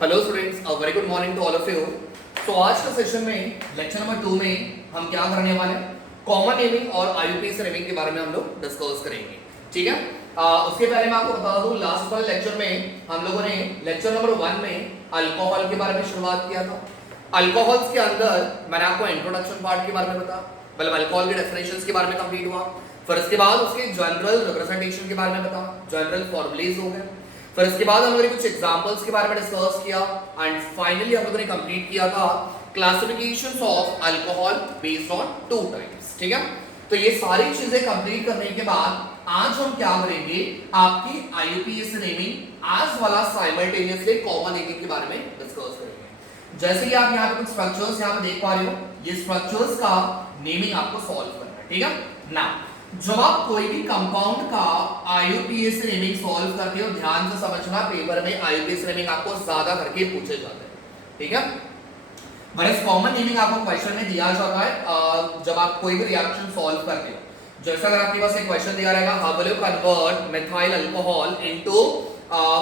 Hello students, a very good morning to all of you. तो आज के session में लेक्चर नंबर 2 में हम क्या करने वाले हैं, कॉमन नेमिंग और आईयूपीएसी नेमिंग के बारे में हम लोग डिस्कस करेंगे। ठीक है, उसके पहले मैं आपको बता दूं, लास्ट वाले लेक्चर में हम लोगों ने लेक्चर नंबर 1 में अल्कोहल के बारे में शुरुआत किया था। अल्कोहल्स के अंदर मैंने आपको इंट्रोडक्शन पार्ट के बारे में बताया, मतलब अल्कोहल के डेफिनेशंस के बारे में कंप्लीट हुआ। फिर इसके बाद उसके जनरल रिप्रेजेंटेशन के बारे में बताया, जनरल फॉर्मूलेज हो गए। फिर इसके बाद हम लोगों ने कुछ एग्जांपल्स के बारे में डिस्कस किया एंड फाइनली हम लोगों ने कंप्लीट किया था classifications of alcohol based on 2 types. ठीक है, तो ये सारी चीजें कंप्लीट करने के बाद आज हम क्या करेंगे, आपकी आईयूपीएसी नेमिंग आज वाला साइमल्टेनियसली कॉमन नेमिंग के बारे में डिस्कस करेंगे। जैसे कि आप यहाँ पे कुछ स्ट्रक्चर्स यहाँ पे देख पा रहे हो, ये स्ट्रक्चर्स का नेमिंग आपको सॉल्व करना है। ठीक है ना, जब आप कोई भी कंपाउंड का आईयूपीएसी नेमिंग सॉल्व करते हो, ध्यान से समझना, पेपर में आईयूपीएसी नेमिंग आपको ज्यादा करके पूछे जाते हैं। ठीक है, वरस कॉमन नेमिंग आपको क्वेश्चन में दिया जाता है जब आप कोई भी रिएक्शन सॉल्व करते हो। जैसे अगर आपके पास एक क्वेश्चन दिया रहेगा, how will you convert methyl alcohol into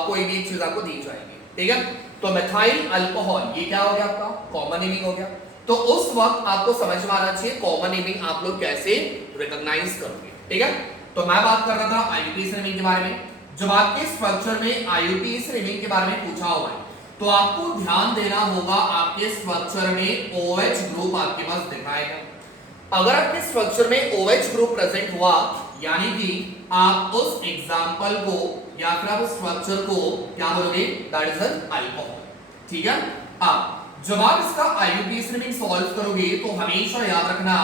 कोई भी चीज आपको दी जाएगी। ठीक है, तो मिथाइल अल्कोहल ये क्या हो गया, आपका कॉमन नेमिंग हो गया। तो उस वक्त आपको समझ में आना चाहिए कॉमन नेमिंग आप लोग कैसे रिकॉग्नाइज करोगे। ठीक है, तो मैं बात कर रहा था आईयूपीएसी नेमिंग के बारे में। जब आपके स्ट्रक्चर में आईयूपीएसी नेमिंग के बारे में पूछा हुआ है तो आपको ध्यान देना होगा, आपके स्ट्रक्चर में OH ग्रुप आपके पास दिखाएगा। अगर आपके स्ट्रक्चर में OH ग्रुप प्रेजेंट हुआ, यानी कि आप उस एग्जांपल को या फिर आप उस स्ट्रक्चर को क्या बोलोगे, दैट इज एन अल्कोहल। ठीक है, अब जब आप इसका आईयूपीएसी नेमिंग सॉल्व करोगे तो हमेशा याद रखना,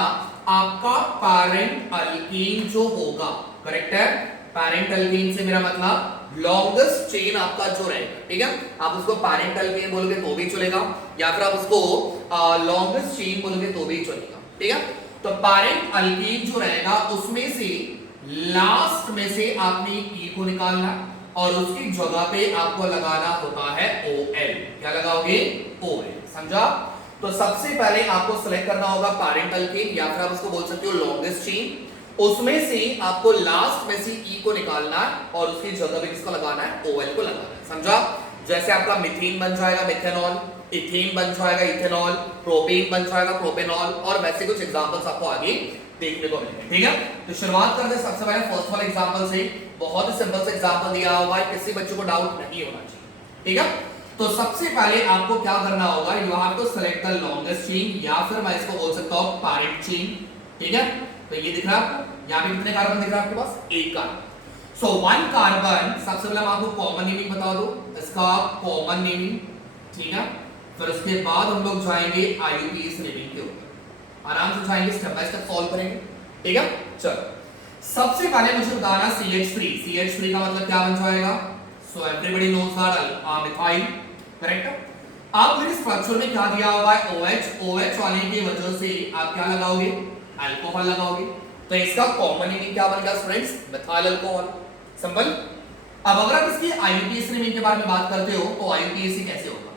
आपका पैरेंट अल्कीन जो होगा, करेक्ट है, पैरेंट अल्कीन से मेरा मतलब लॉन्गेस्ट चेन आपका जो रहेगा। ठीक है, आप उसको पैरेंट अल्कीन बोलोगे तो भी चलेगा, या फिर आप उसको लॉन्गेस्ट चेन बोलोगे तो भी चलेगा। ठीक है, तो पैरेंट अल्कीन जो रहेगा उसमें से लास्ट में से आपने ई को निकालना और उसकी जगह पे आपको लगाना होता है OL। क्या लगाओगे, OL, समझा। तो सबसे पहले आपको सिलेक्ट करना होगा पैरेंट अल्कीन, या फिर आप उसको बोल सकते हो लॉन्गेस्ट चेन। उसमें से आपको लास्ट में से ई को निकालना है और उसकी जगह पे किसको लगाना है, OL को लगाना है, समझा। जैसे आपका मीथेन बन जाएगा मिथेनॉल, इथेन बन जाएगा इथेनॉल, प्रोपेन बन जाएगा प्रोपेनॉल, और वैसे कुछ एग्जांपल्स आपको आगे देखने को मिलेंगे। ठीक है, तो शुरुआत करते हैं सबसे पहले फर्स्ट वाले एग्जांपल से। बहुत ही सिंपल सा एग्जांपल दिया हुआ है, किसी बच्चे को डाउट नहीं होना चाहिए। ठीक है, तो सबसे पहले आपको क्या करना होगा, you have to select the longest chain, या फिर मैं इसको बोल सकता हूं पैरेंट चेन। ठीक है, तो ये दिख रहा है आपको, यहाँ पे कितने कार्बन दिख रहा है आपके पास, एक कार्बन। सो वन कार्बन, सबसे पहले मैं आपको कॉमन नेमिंग बता दूं, इसका कॉमन नेमिंग। ठीक है, फिर उसके बाद हम लोग जाएंगे आईयूपीएसी नेमिंग के ऊपर, आराम से जाएंगे, स्टेप बाय स्टेप सॉल्व करेंगे। ठीक है, चलो सबसे पहले मुझे बताना CH3, CH3 का मतलब क्या बन जाएगा, so everybody knows that methyl, correct. अब मेरे स्ट्रक्चर में क्या दिया हुआ है, OH, OH वाले की वजह से आप क्या लगाओगे, अल्कोहल लगाओगे। तो इसका कॉमन नेमिंग क्या बन गया फ्रेंड्स, मिथाइल अल्कोहल, सिंपल। अब अगर आप इसकी आईयूपीएसी नेमिंग के बारे में बात करते हो तो आईयूपीएसी कैसे होगा,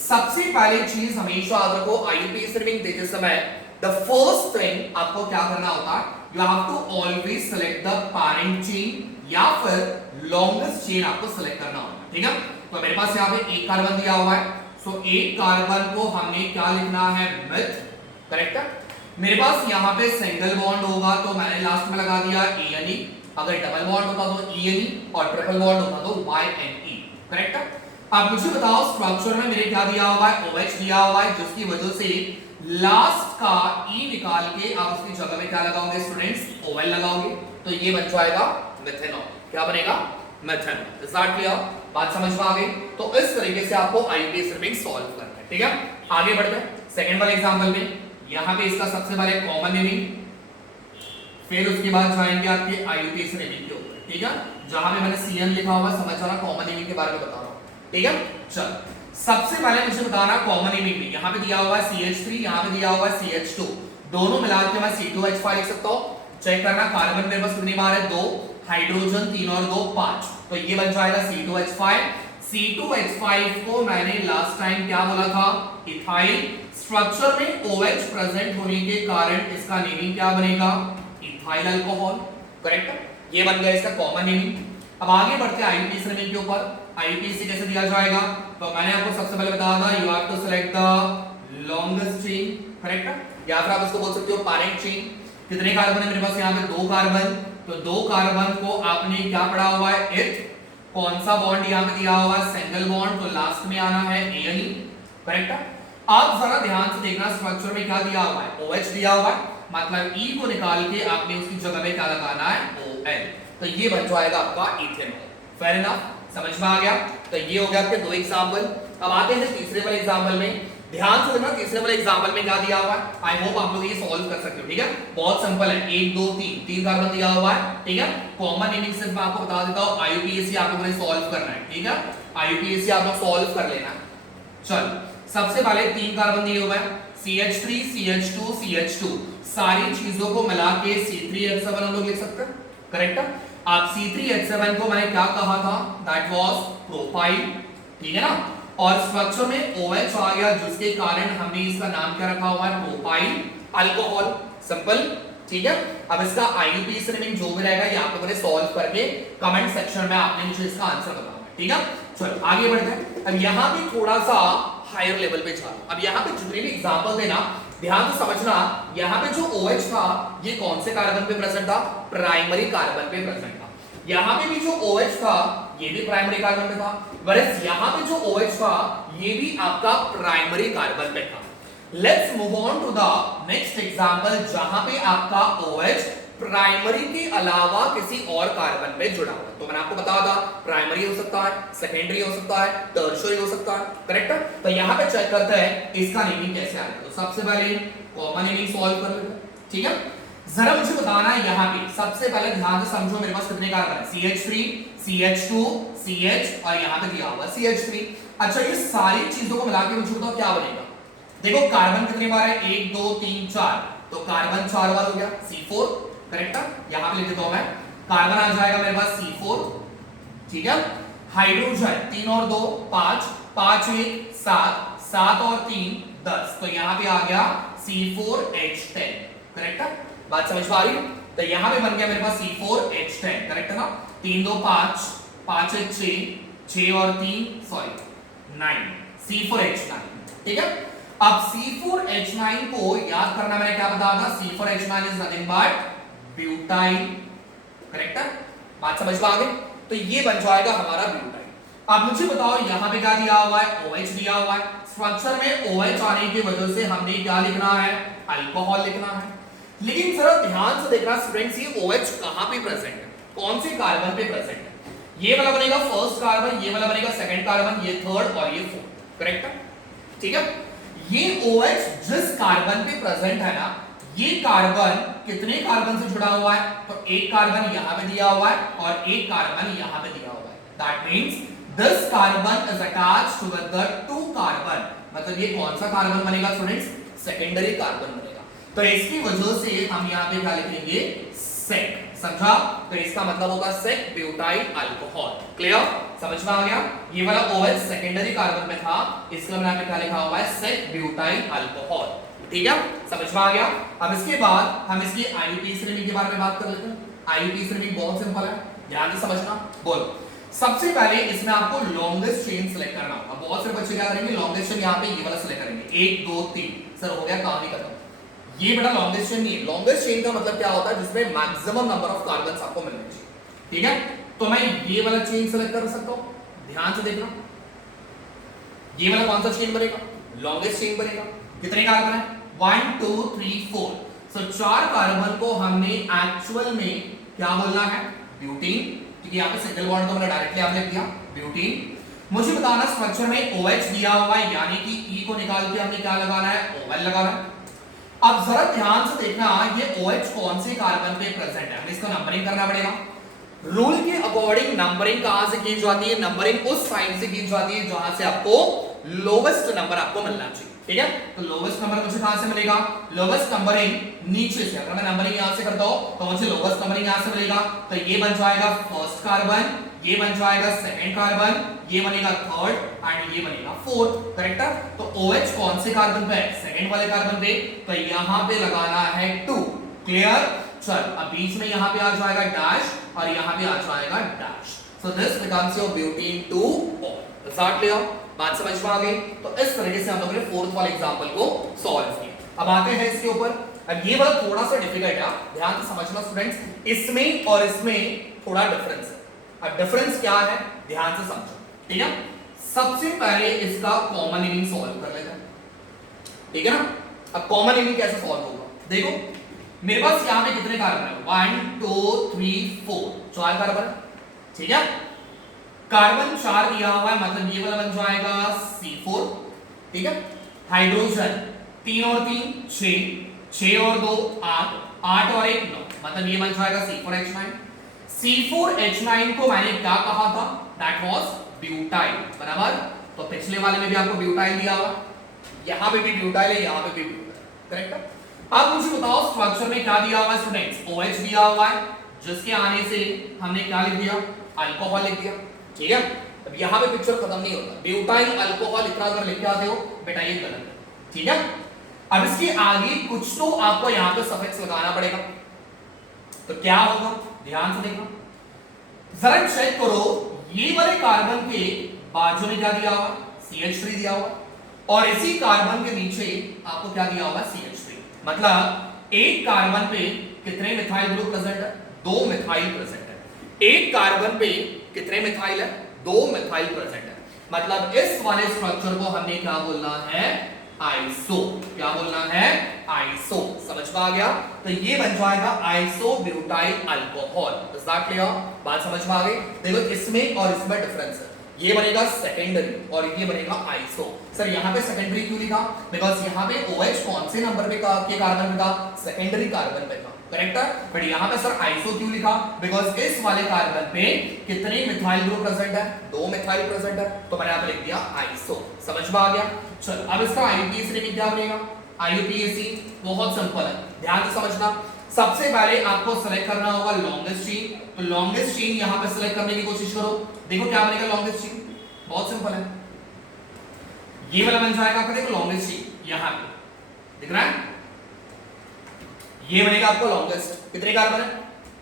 सबसे पहले चीज हमेशा याद रखो, आईयूपीएसी नेमिंग देते समय द फर्स्ट थिंग आपको क्या करना होता है, you have to always select the parent chain या फिर लॉन्गेस्ट चेन आपको सेलेक्ट करना होगा। ठीक है, तो मेरे पास यहाँ पे एक कार्बन दिया हुआ है, सो एक कार्बन को हमने क्या लिखना है, मिथ, करेक्ट है। मेरे पास यहाँ पे सिंगल बॉन्ड होगा तो मैंने लास्ट में लगा दिया ANE, अगर डबल बॉन्ड होता तो ENE और ट्रिपल बॉन्ड होता तो YNE, करेक्ट है। अब मुझे बताओ स्ट्रक्चर में मेरे क्या दिया हुआ है, OH दिया हुआ है, जिसकी वजह से लास्ट का E निकाल के आप उसकी जगह में क्या लगाओगे स्टूडेंट्स, OL लगाओगे, तो ये बन जाएगा मिथेनॉल। क्या बनेगा, मिथेनॉल। इज दैट क्लियर, बात समझ में आ गई। तो इस तरीके से आपको आईयूपीएसी नेमिंग सॉल्व करना है। ठीक है, आगे बढ़ते हैं सेकंड वाले एग्जांपल में। यहाँ पे इसका सबसे पहले कॉमन नेमिंग, फिर उसके बाद जाएंगे आपके आईयूपीएसी नेमिंग के ऊपर। ठीक है, जहां पे मैंने CN लिखा हुआ है, समझ जाना कॉमन नेमिंग के बारे में बता रहा हूं। ठीक है, चल सबसे पहले मुझे बताना कॉमन नेमिंग में, यहाँ पे दिया हुआ है CH3, यहाँ पे दिया हुआ है CH2, दोनों मिला के मैं C2H5 लिख सकता हूँ। चेक करना कार्बन मेरे पास कितनी बार है, 2, हाइड्रोजन 3 और 2 5, तो ये बन जाएगा C2H5। C2H5 को मैंने लास्ट टाइम क्या बोला था, इथाइल। स्ट्रक्चर में OH प्रेजेंट होने के कारण इसका नेमिंग क्या बनेगा, इथाइल अल्कोहल, करेक्ट। ये बन गया इसका कॉमन नेमिंग। अब आगे बढ़ते हैं आईयूपीएसी नेमिंग के ऊपर। आईयूपीएसी कैसे दिया जाएगा? तो मैंने आपको सबसे पहले बताया था you have to select the longest chain, correct, या फिर आप इसको बोल सकते हो पैरेंट चेन। कितने कार्बन है मेरे पास यहाँ पे? 2 कार्बन। तो 2 कार्बन को आपने क्या पढ़ा हुआ है? इथ। कौन सा बॉन्ड यहाँ पे दिया हुआ है? सिंगल बॉन्ड, तो लास्ट में आना है एन, करेक्ट। आप जरा ध्यान से देखना स्ट्रक्चर में क्या दिया हुआ है? OH दिया हुआ है, मतलब E को निकाल के आपने उसकी जगह पे क्या लगाना है? OL। तो ये बन जाएगा आपका इथेनॉल। फेयर इनफ, समझ में आ गया? तो ये हो गया आपके 2 एग्जांपल। अब आते हैं तीसरे वाले एग्जांपल में। ध्यान से देखना तीसरे वाले एग्जांपल में क्या दिया हुआ है। आई होप आप लोग ये सॉल्व कर सकते हो, ठीक है? बहुत सिंपल है, 1 2 3 कार्बन दिया हुआ है, ठीक है? कॉमन नेमिंग सिर्फ मैं आपको बता देता हूं, आईयूपीएसी आप लोगों ने सॉल्व करना है, ठीक है? आईयूपीएसी आप लोग सॉल्व कर लेना। चल, सबसे पहले 3 कार्बन दिए हुए हैं, CH3 CH2 CH2, सारी चीजों को मिला के C3H7 हम लोग लिख सकते हैं, करेक्ट? आप C3H7 को मैंने क्या कहा था? दैट वाज प्रोपाइल, ठीक है ना? और स्ट्रक्चर में OH आ गया, जिसके कारण हमने इसका नाम क्या रखा हुआ है? Propyl alcohol. सिंपल, ठीक है? अब इसका आईयूपीएसी नेमिंग जो भी रहेगा ये आप लोगों ने सॉल्व करके कमेंट सेक्शन में आपने मुझे इसका आंसर बताना है, ठीक है? चलो आगे बढ़ते हैं। अब यहाँ पे थोड़ा सा हायर लेवल पे चलो। अब यहाँ पे जितने भी एग्जांपल देना ध्यान से समझना, यहाँ पे जो OH था ये कौन से कार्बन पे प्रेजेंट था? प्राइमरी कार्बन पे प्रेजेंट था। यहाँ पे भी जो OH था ये भी प्राइमरी कार्बन पे था, वरस यहाँ पे जो OH था ये भी आपका प्राइमरी कार्बन पे था। Let's move on to the next example, जहां पे आपका OH प्राइमरी के अलावा किसी और कार्बन पे जुड़ा हुआ है। तो मैंने आपको बताया था प्राइमरी हो सकता है, सेकेंडरी हो सकता है, टर्शियरी हो सकता है, करेक्ट? तो यहाँ पे चेक करते हैं इसका नेमिंग कैसे आएगा। तो सबसे पहले कॉमन नेमिंग सॉल्व कर लेते हैं, ठीक है? जरा मुझे बताना है यहाँ पे, सबसे पहले ध्यान से समझो मेरे पास कितने कार्बन है? CH3 CH2 CH और यहाँ पे दिया हुआ CH3। अच्छा, ये सारी चीजों को मिला के मुझे बताओ क्या बनेगा? देखो कार्बन कितने बार है? 1 2 3 4, तो कार्बन 4 बार हो गया, C4, करेक्ट? यहाँ पे लिख देता हूं मैं, कार्बन आ जाएगा मेरे पास C4, ठीक है? हाइड्रोजन 3 और 2 5, 5 1 7, 7 और 3 10, तो यहाँ पे आ गया C4H10, करेक्ट? बात समझ पा रही हो? तो यहाँ पे बन गया मेरे पास C4H10, करेक्ट है ना? 3 2 5, 5 1 6, 6 और 3 सॉरी 9, C4H9, ठीक है? अब C4H9 को याद करना, मैंने क्या बताया था? C4H9 is nothing but butyl, correct है? बात समझ में आ गई? तो ये बन जाएगा हमारा ब्यूटाइल। अब मुझे बताओ यहाँ पे क्या दिया हुआ है? OH दिया हुआ है। स्ट्रक्चर में OH आने की वजह से हमने क्या लिखना है? अल्कोहल लिखना है। लेकिन जरा ध्यान से देखना स्टूडेंट्स, ये OH कहां पे प्रेजेंट है? कौन से कार्बन पे प्रेजेंट है? ये वाला बनेगा फर्स्ट कार्बन, ये वाला बनेगा सेकंड कार्बन, ये थर्ड और ये फोर्थ, करेक्ट है? ठीक है? ये OH जिस कार्बन पे प्रेजेंट है ना, ये कार्बन कितने कार्बन से जुड़ा हुआ है? तो एक कार्बन यहां पे दिया हुआ है और एक कार्बन यहां पे दिया हुआ है। That means this carbon is attached with the two carbon, मतलब ये कौन सा कार्बन बनेगा स्टूडेंट्स? सेकेंडरी कार्बन बनेगा। तो इसकी वजह से हम यहां पे क्या लिखेंगे? सेक, समझा? तो इसका मतलब होगा सेक ब्यूटाइल अल्कोहल। क्लियर? समझ में आ गया? ये वाला OH सेकेंडरी कार्बन में था, इसका मैंने यहां पे क्या लिखा हुआ है? Sec butyl alcohol. ठीक है? समझ में आ गया? अब इसके बाद हम इसकी आईयूपीएसी नेमिंग के बारे में बात कर लेते हैं। आईयूपीएसी नेमिंग बहुत सिंपल है, ध्यान से समझना। बोलो, सबसे पहले इसमें आपको लॉन्गेस्ट चेन सिलेक्ट करना होगा। बहुत से बच्चे क्या करेंगे? लॉन्गेस्ट चेन यहाँ पे ये वाला सिलेक्ट करेंगे, 1 2 3, सर हो गया, काम ही खत्म। ये बेटा लॉन्गेस्ट चेन नहीं है। लॉन्गेस्ट चेन का मतलब क्या होता है? जिसमें मैक्सिमम नंबर ऑफ कार्बन्स आपको मिलने चाहिए। ठीक है? तो मैं ये वाला चेन सिलेक्ट कर सकता हूं, ध्यान से देखना। ये वाला कौन सा चेन बनेगा? लॉन्गेस्ट चेन बनेगा। कितने कार्बन है? 1 2 3 4। सो 4 कार्बन को हमने एक्चुअल में क्या बोलना है? ब्यूटीन। क्योंकि यहाँ पे सिंगल बॉन्ड तो मैंने डायरेक्टली आपने किया ब्यूटीन। मुझे बताना स्ट्रक्चर में OH दिया हुआ है, यानी कि E को निकाल के हमने क्या लगाना है? OL लगाना है। अब जरा ध्यान से देखना, ये OH कौन से कार्बन पे प्रेजेंट है? हमें इसको नंबरिंग करना पड़ेगा। रूल के अकॉर्डिंग नंबरिंग कहां से की जाती है? नंबरिंग उस साइड से की जाती है जहां से आपको लोवेस्ट नंबर आपको मिलना चाहिए। ठीक है? तो लोवेस्ट नंबर मुझे कहां से मिलेगा? लोवेस्ट नंबरिंग नीचे से। अगर मैं नंबरिंग यहां से करता हूं तो मुझे लोवेस्ट नंबरिंग यहां से मिलेगा। तो ये बन जाएगा फर्स्ट कार्बन, ये बन जाएगा सेकंड कार्बन, ये बनेगा थर्ड एंड ये बनेगा फोर्थ। करेक्ट है? तो OH कौन से कार्बन पे है? सेकंड वाले कार्बन पे। तो यहां पे लगाना है 2। क्लियर? चल, अब बीच में यहां पे आ जाएगा डैश और यहां पे आ जाएगा dash. So this becomes your butane 2 all. Is clear? बात समझ में आ गई? तो इस तरीके से हम लोगों ने फोर्थ वाले एग्जांपल को सॉल्व किया। अब आते हैं इसके ऊपर। अब ये वाला थोड़ा सा डिफिकल्ट है, ध्यान से समझना स्टूडेंट्स, इसमें और इसमें थोड़ा डिफरेंस है। अब डिफरेंस क्या है ध्यान से समझो, ठीक है? सबसे पहले इसका कॉमन इनिंग सॉल्व कर लेते हैं, ठीक है ना? अब कॉमन इनिंग कैसे सॉल्व होगा? देखो मेरे पास यहां पे कितने कार्बन है? 1 2 3 4, 4 कार्बन है, ठीक है? कार्बन 4 दिया हुआ है, मतलब ये वाला बन जाएगा C4, ठीक है? हाइड्रोजन 3 और 3 6, 6 और 2 8, 8 और 1 9, मतलब ये बन जाएगा C4H9। C4H9 को मैंने क्या कहा था? दैट वाज ब्यूटाइल, बराबर? तो पिछले वाले में भी आपको ब्यूटाइल दिया हुआ, यहां पे भी ब्यूटाइल है, यहां पे भी ब्यूटाइल, करेक्ट है? अब मुझे बताओ स्ट्रक्चर में क्या दिया हुआ है स्टूडेंट्स? OH दिया हुआ है, जिसके आने से हमने क्या लिख दिया? अल्कोहल लिख दिया, ठीक है? अब यहां पे पिक्चर खत्म नहीं होता, ब्यूटाइल अल्कोहल इतना अगर लिख के आते हो बेटा ये गलत है, ठीक है? अब इसके आगे कुछ तो आपको यहां पे सफिक्स लगाना पड़ेगा, तो क्या होगा ध्यान से देखना, जरा चेक करो। ये वाले कार्बन के बाजू में क्या दिया हुआ? CH3 दिया हुआ, और इसी कार्बन के नीचे आपको क्या दिया हुआ? CH3, मतलब एक कार्बन पे कितने मिथाइल ग्रुप प्रेजेंट है? 2 मिथाइल प्रेजेंट है। एक कार्बन पे कितने मिथाइल है? 2 मिथाइल प्रेजेंट है, मतलब इस वाले स्ट्रक्चर को हमने क्या बोलना है? आइसो। क्या बोलना है? आइसो। समझ में आ गया? तो ये बन जाएगा iso butyl alcohol. Is that clear? बात समझ में आ गई? देखो इसमें और इसमें डिफरेंस है, ये बनेगा सेकेंडरी और ये बनेगा आइसो। सर यहाँ पे सेकेंडरी क्यों लिखा? बिकॉज यहाँ पे OH कौन से नंबर पे के कार्बन पे था? सेकेंडरी कार्बन पे था, करेक्ट है? बट यहाँ पे सर आइसो क्यों लिखा? बिकॉज इस वाले कार्बन पे कितने मिथाइल ग्रुप प्रेजेंट है? 2 मिथाइल प्रेजेंट है, तो मैंने यहाँ पे लिख दिया आइसो। समझ में आ गया? चल अब इसका IUPAC रेटिंग क्या बनेगा? IUPAC बहुत सिंपल है, ध्यान से समझना। सबसे पहले आपको सेलेक्ट करना होगा लॉन्गेस्ट चेन, तो लॉन्गेस्ट चेन यहां पे सेलेक्ट करने की कोशिश करो। देखो क्या बनेगा लॉन्गेस्ट चेन? बहुत सिंपल है, ये वाला बन जाएगा आपका, देखो लॉन्गेस्ट चेन यहां पे दिख रहा है, ये बनेगा आपको लॉन्गेस्ट। कितने कार्बन है?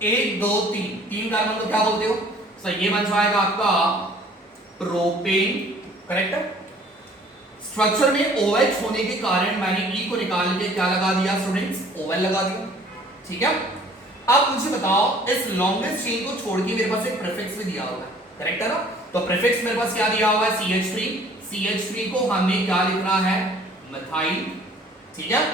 1 2 3, 3 कार्बन को क्या बोलते हो? सो ये बन जाएगा आपका प्रोपेन, करेक्ट है? स्ट्रक्चर में OH होने के कारण मैंने E को निकाल के क्या लगा दिया स्टूडेंट्स? OL लगा दिया, ठीक है? अब मुझे बताओ इस लॉन्गेस्ट चेन को छोड़ के मेरे पास एक प्रीफिक्स भी दिया हुआ है, करेक्ट है ना? तो प्रीफिक्स मेरे पास क्या दिया हुआ है? CH3। CH3 को हमने क्या लिखना है? मिथाइल, ठीक है?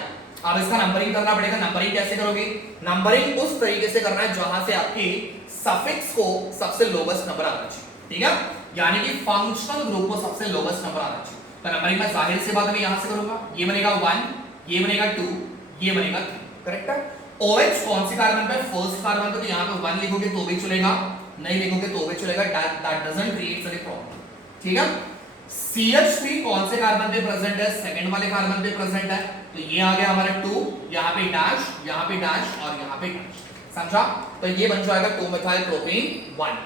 अब इसका नंबरिंग करना पड़ेगा। नंबरिंग कैसे करोगे? नंबरिंग उस तरीके से करना है जहां से आपके सफिक्स को सबसे लोवेस्ट नंबर आना चाहिए, ठीक है? यानी कि फंक्शनल ग्रुप को सबसे लोवेस्ट नंबर आना चाहिए। तो नंबरिंग में जाहिर सी बात है मैं यहां से करूंगा, ये बनेगा 1, ये बनेगा 2, ये बनेगा 3, करेक्ट है? OH कौन से कार्बन पे? फर्स्ट कार्बन पे, तो यहां पे 1 लिखोगे तो भी चलेगा, नहीं लिखोगे तो भी चलेगा, that doesn't create any problem, ठीक है? CH3 कौन से कार्बन पे प्रेजेंट है? सेकंड वाले कार्बन पे प्रेजेंट है, तो ये आ गया हमारा 2, यहां पे डैश, यहां पे डैश और यहां पे डैश, समझा? तो ये बन जाएगा 2 मिथाइल प्रोपेन 1।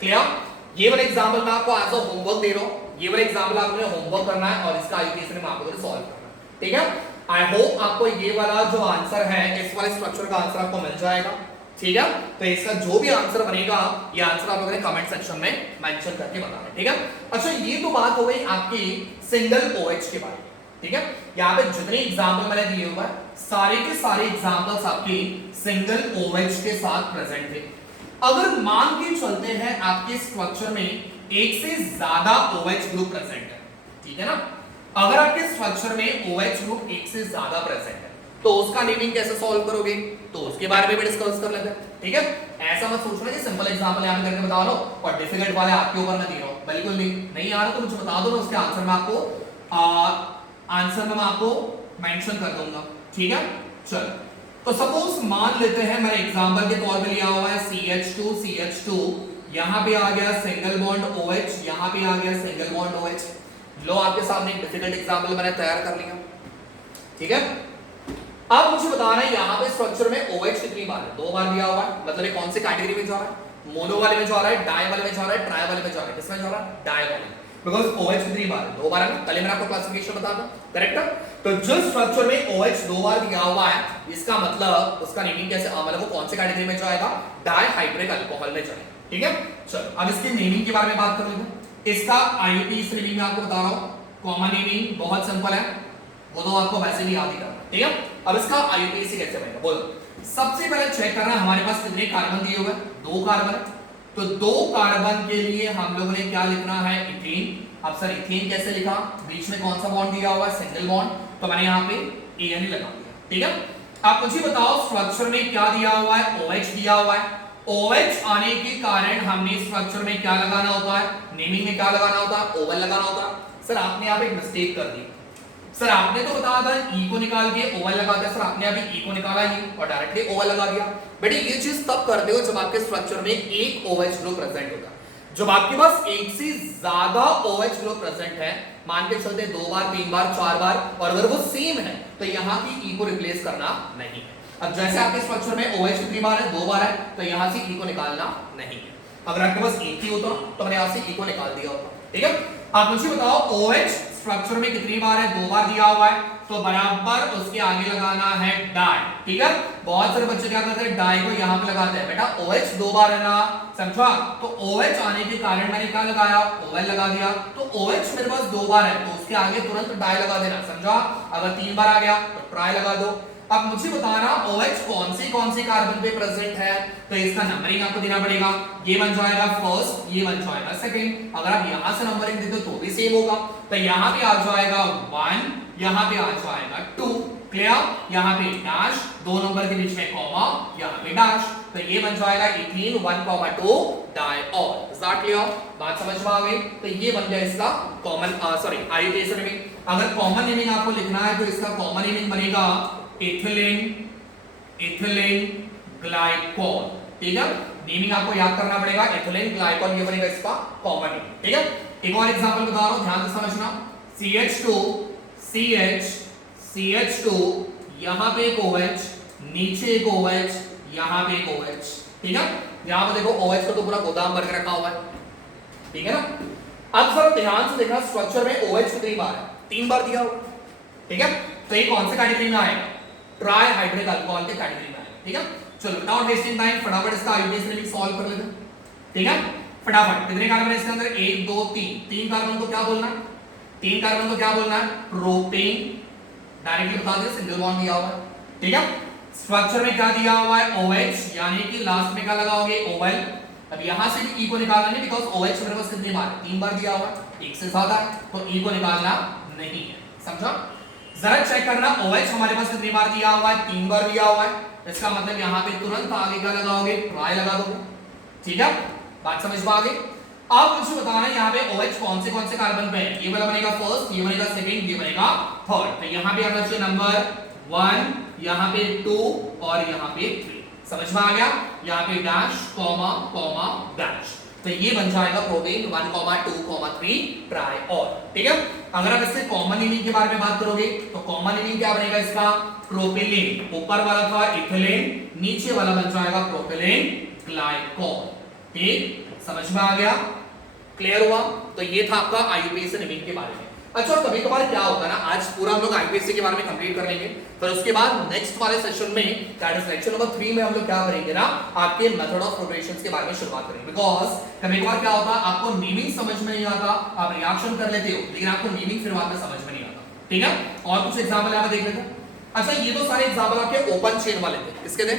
क्लियर? ये वाला एग्जांपल मैं आपको एज अ होमवर्क दे रहा हूं, ये वाला एग्जांपल आपने होमवर्क करना है और इसका IUPAC में आपको सॉल्व करना है, ठीक है? आई होप आपको ये वाला जो आंसर है, इस वाले स्ट्रक्चर का आंसर आपको मिल जाएगा, ठीक है? तो इसका जो भी आंसर बनेगा, ये आंसर आप लोगों ने कमेंट सेक्शन में मेंशन करके बताना है, ठीक है? अच्छा ये तो बात हो गई आपकी सिंगल OH के बारे में, ठीक है? यहाँ पे जितने एग्जांपल मैंने दिए हुए हैं सारे के सारे एग्जांपल्स आपके सिंगल OH के साथ प्रेजेंट थे। अगर मान के चलते हैं आपके स्ट्रक्चर में एक से ज्यादा OH ग्रुप प्रेजेंट है, ठीक है ना? अगर आपके स्ट्रक्चर में OH ग्रुप एक से ज्यादा प्रेजेंट है तो उसका नेमिंग कैसे सॉल्व करोगे? तो उसके बारे में भी डिस्कस कर लेते हैं, ठीक है? ऐसा मत सोचना कि सिंपल एग्जांपल यहां करके बता लो और डिफिकल्ट वाले आपके ऊपर मैं दे रहा हूं, बिल्कुल नहीं आ रहा तो मुझे बता दो, मैं उसके आंसर में आपको मेंशन कर दूंगा, ठीक है? चलो तो सपोज मान लेते हैं मैंने एग्जांपल के तौर पे लिया हुआ है CH2 यहां पे आ गया सिंगल बॉन्ड OH, यहां पे आ गया सिंगल बॉन्ड OH। लो आपके सामने एक डिफिकल्ट एग्जांपल मैंने तैयार कर लिया, ठीक है? अब मुझे बताना है यहां पे स्ट्रक्चर में OH कितनी बार है? 2 बार दिया हुआ है, मतलब ये कौन सी कैटेगरी में जा रहा है? मोनो वाले में जा रहा है, डाई वाले में जा रहा है, ट्राई वाले में जा रहा है? किसमें जा रहा है? डाई वाले में, बिकॉज़ OH कितनी बार है? 2 बार है ना? कल मैंने आपको क्लासिफिकेशन बता दूं, करेक्ट है? तो जिस स्ट्रक्चर में OH 2 बार दिया हुआ है इसका मतलब उसका नेमिंग कैसे मतलब वो कौन से कैटेगरी में जाएगा? डाई हाइड्रिक अल्कोहल में जाएगा, ठीक है। चलो अब इसके नेमिंग के बारे में बात कर लेते हैं। इसका IUPAC नेमिंग मैं आपको बता रहा हूं। कॉमन नेमिंग बहुत सिंपल है, वो तो आपको वैसे भी याद ही करना, ठीक है। अब इसका IUPAC कैसे बनेगा बोलो। सबसे पहले चेक करना है हमारे पास कितने कार्बन दिए हुए हैं, 2 कार्बन है, तो 2 कार्बन के लिए हम लोगों ने क्या लिखना है, इथेन। अब सर इथेन कैसे लिखा, बीच में कौन सा बॉन्ड दिया हुआ है, सिंगल बॉन्ड, तो मैंने यहाँ पे AN लगा दिया, ठीक है। आप मुझे बताओ स्ट्रक्चर में क्या दिया हुआ है, OH दिया हुआ है। OH आने के कारण हमने स्ट्रक्चर में क्या लगाना होता है, नेमिंग में क्या लगाना होता है, ओवल लगाना होता है। सर आपने यहाँ पे एक मिस्टेक कर दी, सर आपने तो बताया था ई को निकाल के ओवल लगा दिया, सर आपने अभी ई को निकाला नहीं और डायरेक्टली ओवल लगा दिया। बेटे ये चीज तब करते हो जब आपके स्ट्रक्चर में एक OH ग्रुप प्रेजेंट होता है। जब आपके पास एक से ज्यादा OH ग्रुप प्रेजेंट है, मान के चलते 2 बार 3 बार 4 बार, और अगर वो सेम है तो यहाँ की ई को रिप्लेस करना नहीं है। अब जैसे आपके स्ट्रक्चर में OH कितनी बार है, 2 बार है, तो यहाँ से ई को निकालना नहीं है। अगर आपके पास एक ही होता तो मैंने यहाँ से ई को निकाल दिया होता, ठीक है। आप मुझे बताओ OH स्ट्रक्चर में कितनी बार है, 2 बार दिया हुआ है, तो बराबर उसके आगे लगाना है डाई, ठीक है। बहुत सारे बच्चे क्या करते हैं, डाई को यहाँ पे लगाते हैं। बेटा OH 2 बार है ना, समझा, तो OH आने के कारण मैंने क्या लगाया, ओवल लगा दिया। तो OH मेरे पास 2 बार है तो उसके आगे तुरंत डाई लगा देना, समझा। अगर 3 बार आ गया तो ट्राई लगा दो। अब मुझे बताना OH कौन से कार्बन पे प्रेजेंट है, तो इसका नंबरिंग आपको देना पड़ेगा। ये बन जाएगा फर्स्ट, ये बन जाएगा सेकंड। अगर आप यहां से नंबरिंग देते तो भी सेम होगा, तो यहां पे आ जाएगा 1, यहां पे आ जाएगा 2, क्लियर। यहां पे डैश, 2 नंबर के बीच में कॉमा, यहां पे डैश, तो ये बन जाएगा ethene 1,2 diol. Is that clear, बात समझ में आ गई। तो ये बन गया इसका कॉमन IUPAC नेमिंग। अगर कॉमन नेमिंग आपको लिखना है तो इसका कॉमन नेमिंग बनेगा इथिलीन ग्लाइकॉल, ठीक है। नेमिंग आपको याद करना पड़ेगा, इथिलीन ग्लाइकॉल, ये बनेगा इसका कॉमन नेम, ठीक है। एक और एग्जांपल बता रहा हूं, ध्यान से समझना। CH2 CH2, यहां पे एक OH, नीचे एक OH, यहां पे एक OH, ठीक है। यहां पे देखो OH का तो पूरा गोदाम भर के रखा हुआ है, ठीक है ना। अब सर ध्यान से देखना स्ट्रक्चर में OH कितनी बार है, 3 बार दिया हुआ, ठीक है। तो ये कौन से कैटेगरी में आएगा, ट्राई हाइड्रिक अल्कोहल के कैटेगरी में आएगा, ठीक है। चलो विदाउट वेस्टिंग टाइम फटाफट इसका IUPAC नेमिंग सॉल्व कर लेते हैं, ठीक है। फटाफट कितने कार्बन है इसके अंदर, 1 2 3 कार्बन को क्या बोलना है, 3 कार्बन को क्या बोलना है, प्रोपेन। डायरेक्टली बता दिया, सिंगल बॉन्ड दिया हुआ है, ठीक है। स्ट्रक्चर में क्या दिया हुआ है, OH, यानी कि लास्ट में क्या लगाओगे, ओवल। अब यहां से भी ई को निकालना नहीं, बिकॉज़ OH मेरे पास कितनी बार है, 3 बार दिया हुआ है, एक से ज्यादा है, तो ई को निकालना नहीं है, समझा। जरा चेक करना OH हमारे पास कितनी बार दिया हुआ है, 3 बार दिया हुआ है, इसका मतलब यहाँ पे तुरंत आगे क्या लगाओगे, ट्राई लगा दोगे, ठीक है। बात समझ में आ गई। अब मुझे बताना यहाँ पे OH कौन से कार्बन पे है, ये वाला बनेगा फर्स्ट, ये बनेगा सेकंड, ये बनेगा थर्ड। तो यहाँ पे आना चाहिए नंबर 1, यहाँ पे 2 और यहाँ पे 3, समझ में आ गया। यहाँ पे डैश कॉमा कॉमा डैश, तो ये बन जाएगा प्रोपेन 1,2,3 ट्राइऑल, ठीक है। अगर आप इससे कॉमन नेमिंग के बारे में बात करोगे तो कॉमन नेमिंग क्या बनेगा इसका, प्रोपिलीन। ऊपर वाला था इथिलीन, नीचे वाला बन जाएगा प्रोपिलीन ग्लाइकॉल, ठीक, समझ में आ गया, क्लियर हुआ। तो ये था आपका IUPAC नेमिंग के बारे में। अच्छा कभी कभार क्या होता है ना, आज पूरा हम लोग IUPAC के बारे में कंप्लीट कर लेंगे, फिर उसके बाद नेक्स्ट वाले सेशन में दैट इज लेक्चर नंबर 3 में हम लोग क्या करेंगे ना, आपके मेथड ऑफ प्रोग्रेशन के बारे में शुरुआत करेंगे। बिकॉज़ कभी कभार क्या होता है, आपको नेमिंग समझ में नहीं आता, आप रिएक्शन कर लेते हो, लेकिन आपको नेमिंग फिर बाद में समझ में नहीं आता, ठीक है। और कुछ एग्जांपल यहां पे देख लेते हैं। अच्छा ये तो सारे एग्जांपल आपके ओपन चेन वाले थे, किसके थे,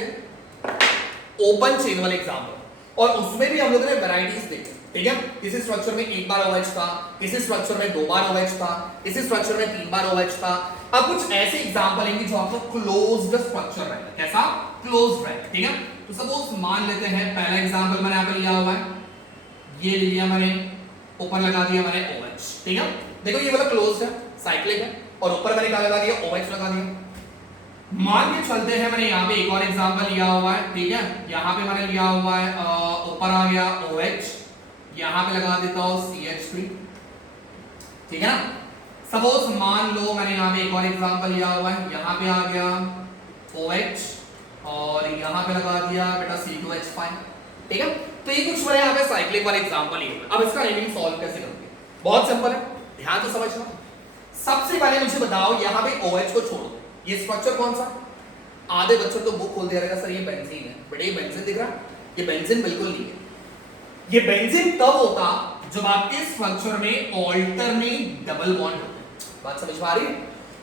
ओपन चेन वाले एग्जांपल, और उसमें भी हम लोगों ने वैरायटीज देखी, ठीक है। किसी स्ट्रक्चर में 1 बार OH था, किसी स्ट्रक्चर में 2 बार OH था, किसी स्ट्रक्चर में 3 बार OH था। अब कुछ ऐसे एग्जांपल लेंगे जो आपका क्लोज्ड स्ट्रक्चर रहेगा, कैसा, क्लोज्ड रहेगा, ठीक है। तो सपोज मान लेते हैं, पहला एग्जांपल मैंने यहां पे लिया हुआ है, ये ले लिया मैंने, ऊपर लगा दिया मैंने OH, ठीक है। देखो ये वाला क्लोज्ड है, साइक्लिक है, और ऊपर मैंने क्या लगा दिया, OH लगा दिया। मान के चलते हैं, मैंने यहाँ पे एक और एग्जांपल लिया हुआ है, ठीक है। यहाँ पे मैंने लिया हुआ है, ऊपर आ गया OH, यहाँ पे लगा देता हूँ CH3, ठीक है ना। सपोज मान लो मैंने यहाँ पे एक और एग्जांपल लिया हुआ है, यहाँ पे आ गया OH और यहाँ पे लगा दिया बेटा C2H5, ठीक है। तो ये कुछ मैंने यहाँ पे साइक्लिक वाले एग्जांपल लिए हुए। अब इसका नेमिंग सॉल्व कैसे करोगे, बहुत सिंपल है, ध्यान से समझना। सबसे पहले मुझे बताओ यहाँ पे OH को छोड़ो, ये स्ट्रक्चर कौन सा, आधे बच्चों तो बुक खोल दिया रहेगा, सर ये बेंजीन है, बेटे ये बेंजीन दिख रहा है, ये बेंजीन बिल्कुल नहीं है, ये बेंजीन तब होता जब आपके स्ट्रक्चर में ऑल्टरनेट डबल बॉन्ड होते हैं। बात समझ में आ रही है?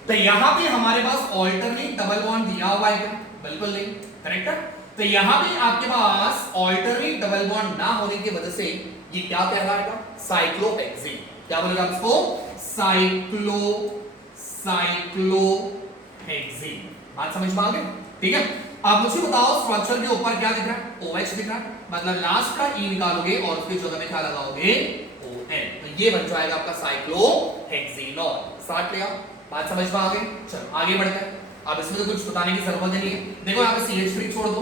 तो यहां पे हमारे पास ऑल्टरनेट डबल बॉन्ड दिया हुआ है क्या? बिल्कुल नहीं, करेक्ट है। तो यहां पे आपके पास ऑल्टरनेट डबल बॉन्ड ना होने की वजह से ये क्या कहलाएगा? साइक्लोहेक्सेन। क्या बोलेगा इसको? साइक्लोहेक्सेन। बात समझ में आ गई? ठीक है। अब मुझे बताओ स्ट्रक्चर के ऊपर क्या दिख रहा है? OH दिख रहा है, मतलब लास्ट का E निकालोगे और उसकी जगह में क्या लगाओगे? ON। तो ये बन जाएगा आपका साइक्लोहेक्सेनॉल। साथ लिया? बात समझ में आ गई? चलो आगे बढ़ते हैं। अब इसमें तो कुछ बताने की जरूरत नहीं है। देखो यहाँ पे CH3 छोड़ दो,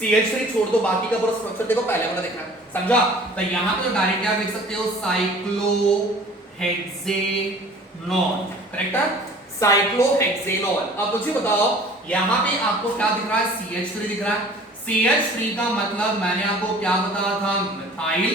CH3 छोड़ दो, बाकी का पूरा स्ट्रक्चर देखो पहले वाला दिख रहा है, समझा? तो यहाँ पे तो डायरेक्ट क्या लिख सकते हो? साइक्लोहेक्सेनॉल, करेक्ट है? साइक्लोहेक्सेनॉल। अब मुझे बताओ यहाँ पे आपको क्या दिख रहा है? CH3 दिख रहा है। CH3 का मतलब मैंने आपको क्या बताया था? मिथाइल।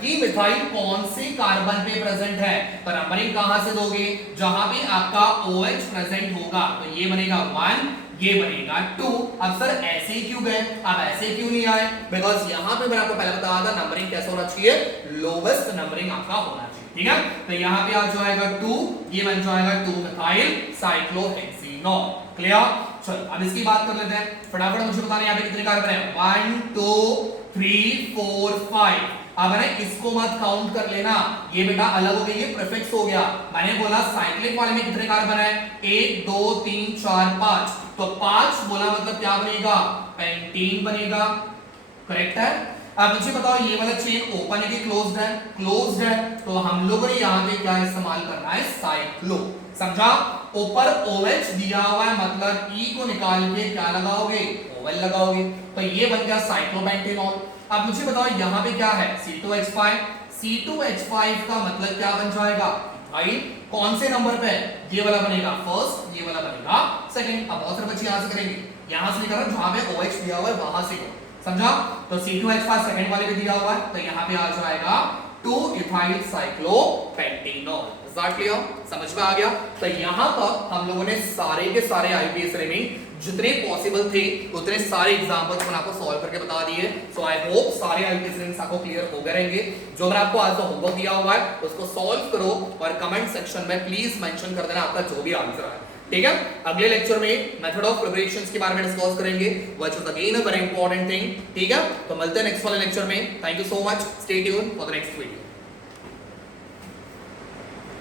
कि मिथाइल कौन से कार्बन पे प्रेजेंट है? तो नंबरिंग कहां से दोगे? जहां पे आपका OH प्रेजेंट होगा, तो ये बनेगा 1, ये बनेगा 2। अब सर ऐसे क्यों गए? अब ऐसे क्यों नहीं आए? बिकॉज यहां पे मैंने आपको पहले बताया था नंबरिंग कैसे होना चाहिए? लोवेस्ट नंबरिंग आपका होना चाहिए, ठीक है? तो यहां पे आ जाएगा 2, ये बन जाएगा 2 मिथाइल साइक्लोहेक्सेनॉल। क्लियर? चलो अब इसकी बात कर लेते हैं फटाफट। मुझे बताना यहाँ पे कितने कार्बन है? 1 2 3 4 5। अब है इसको मत काउंट कर लेना, ये बेटा अलग हो गई, ये प्रीफिक्स हो गया। मैंने बोला साइक्लिक वाले में कितने कार्बन है? 1 2 3 4 5। तो 5 बोला मतलब क्या बनेगा? पेंटीन बनेगा, करेक्ट है? अब मुझे बताओ ये वाला चेन ओपन है कि क्लोज्ड है? क्लोज्ड है। तो हम लोगों ने यहाँ पे क्या इस्तेमाल करना है? साइक्लो। समझा? ऊपर OH दिया हुआ है, मतलब E को निकाल के क्या लगाओगे? OL लगाओगे। तो ये बन गया साइक्लोपेंटेनॉल। अब मुझे बताओ यहाँ पे क्या है? C2H5। C2H5 का मतलब क्या बन जाएगा? भाई कौन से नंबर पे? ये वाला बनेगा फर्स्ट, ये वाला बनेगा सेकंड। अब बहुत सारे बच्चे यहाँ से करेंगे, यहाँ से नहीं कर रहा, जहां पे OH दिया हुआ है वहां से करो, समझा? तो C2H5 सेकंड वाले पे दिया हुआ है, तो यहाँ पे आ जाएगा 2 इथाइल साइक्लोपेंटेनॉल। क्लियर? समझ में आ गया? तो यहां तक हम लोगों ने सारे के सारे IUPAC रिमिंग जितने पॉसिबल थे उतने सारे एग्जांपल्स मैंने आपको सॉल्व करके बता दिए। सो आई होप सारे IUPAC रिमिंग्स आपको क्लियर हो गए रहेंगे। जो मैंने आपको आज का होमवर्क दिया हुआ है उसको सॉल्व करो और कमेंट सेक्शन में प्लीज मेंशन कर देना आपका जो भी आंसर है, ठीक है? अगले लेक्चर में मेथड ऑफ प्रिपरेशंस के बारे में डिस्कस करेंगे, which is again a very important thing, ठीक है? तो मिलते हैं नेक्स्ट वाले लेक्चर में। Thank you so much, stay tune for the next video.